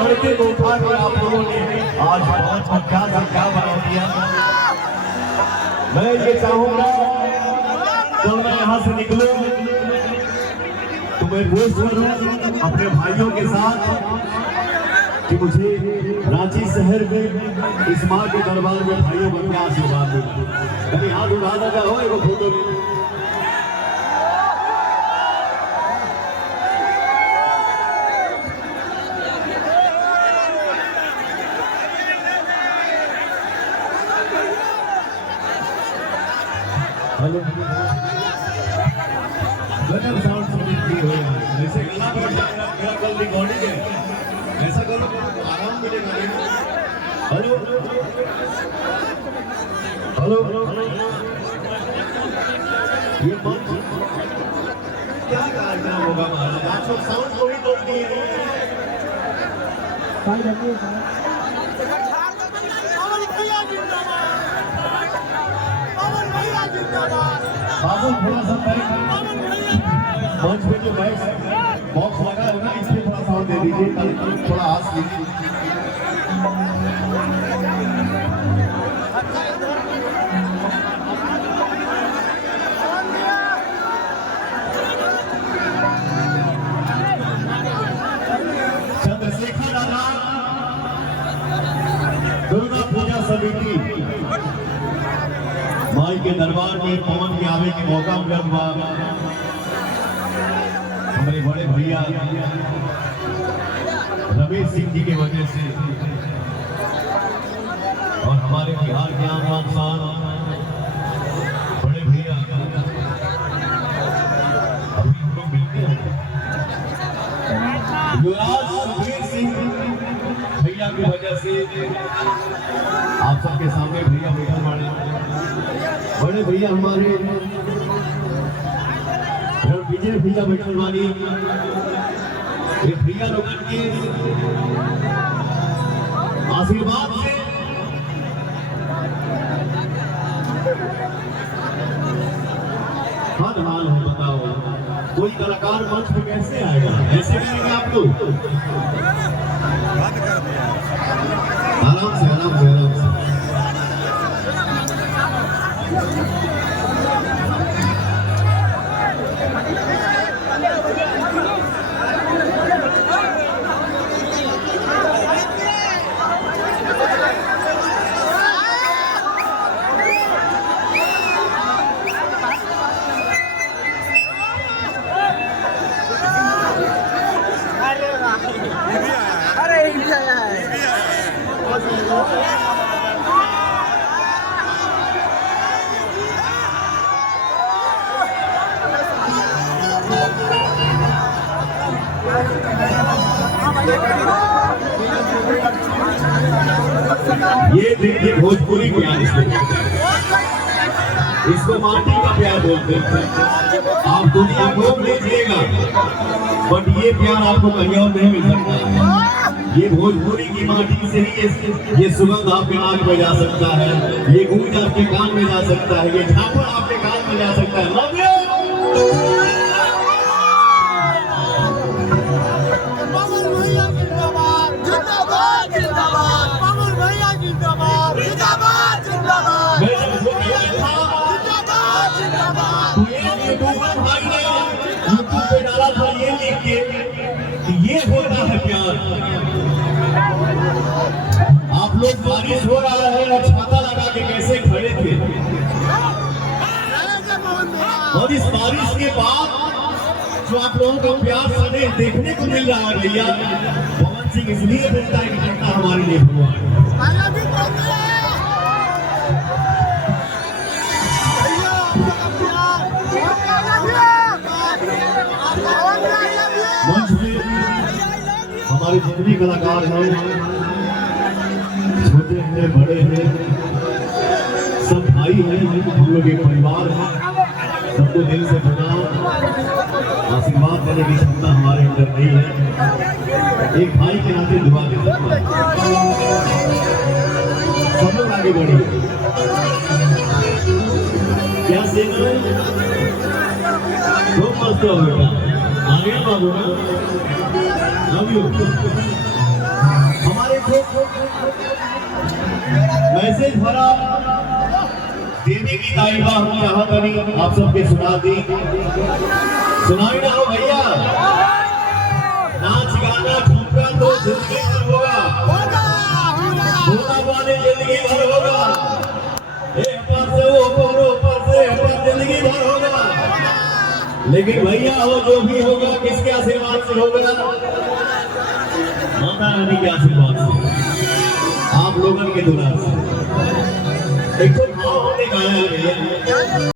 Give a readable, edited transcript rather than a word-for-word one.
लड़के को उठा के आप लोगों ने आज बहुत क्या से क्या बना दिया। मैं ये चाहूंगा जब मैं यहाँ से निकलूं तो मैं रोज करूं अपने भाइयों के साथ कि मुझे रांची शहर में इस माँ के दरबार में भाइयों का क्या आशीर्वाद मिला। कभी हाथ उठा लगा हो एक फोटो में। हेलो गजब साउंड सुनती हो ऐसे गला बैठ जाएगा मेरा कल रिकॉर्डिंग है ऐसा करो आराम मिलेगा। हेलो हेलो ये मंच क्या कार्यक्रम होगा महाराज आज तो साउंड को भी तोड़ दिए। बाबू थोड़ा सा मंच पे जो बॉक्स लगा है ना इसमें थोड़ा साउंड दे दीजिए थोड़ा आस लीजिए। चंद्रशेखर आजाद दुर्गा पूजा समिति माई के दरबार में पवन के आवे के मौका मिला हुआ हमारे बड़े भैया रमेश सिंह जी के वजह से और हमारे बिहार के आम शान बड़े भैया अभी हम लोग मिलते हैं युवराज सुखबीर सिंह भैया की वजह से आप सबके सामने भैया बैठा वाले बड़े भैया हमारे विजय भैया बैठन वाली ये भैया लोगों के आशीर्वाद से हद हाल है। बताओ कोई कलाकार मंच पे कैसे आएगा ऐसे करेंगे आप लोग आराम से आराम से आराम से। ये देखिए भोजपुरी प्यार इसको माटी का प्यार बोलते हैं। आप दुनिया घूम लीजिएगा बट ये प्यार आपको कहीं और नहीं मिल सकता। ये भोजपुरी की माटी से ही ये सुगंध आपके नाक में जा सकता है, ये गूंज आपके कान में जा सकता है, ये झापड़ आपके कान में जा सकता है। Love you. ये होता है प्यार। आप लोग बारिश हो रहा है और छाता लगा के कैसे खड़े थे और इस बारिश के बाद जो आप लोगों को प्यार सने देखने को मिल रहा है भैया पवन सिंह इसलिए बोलता है कि जनता हमारे लिए भगवान। मंच में हमारे जितने कलाकार हैं छोटे हैं बड़े हैं सब भाई हैं हम लोग एक परिवार है। सबको दिल से प्रणाम। आशीर्वाद देने की क्षमता हमारे अंदर नहीं है, एक भाई के नाते दुआ दे सकते हैं। सब लोग आगे बढ़िए। क्या सीख रहे बहुत मस्त हो बेटा आगे बाबू लव यू। हमारे मैसेज भरा देने की तारीफा हम यहाँ करी आप सबके सुना दी सुनाई ना हो भैया नाच गाना ठुमका तो जिंदगी भर होगा होगा वाले जिंदगी भर होगा एक पर से वो ऊपर से जिंदगी भर होगा लेकिन भैया हो जो भी होगा किसके आशीर्वाद से होगा माता रानी के आशीर्वाद से आप लोगों के दुआ से एक तो भाव हमने गाया है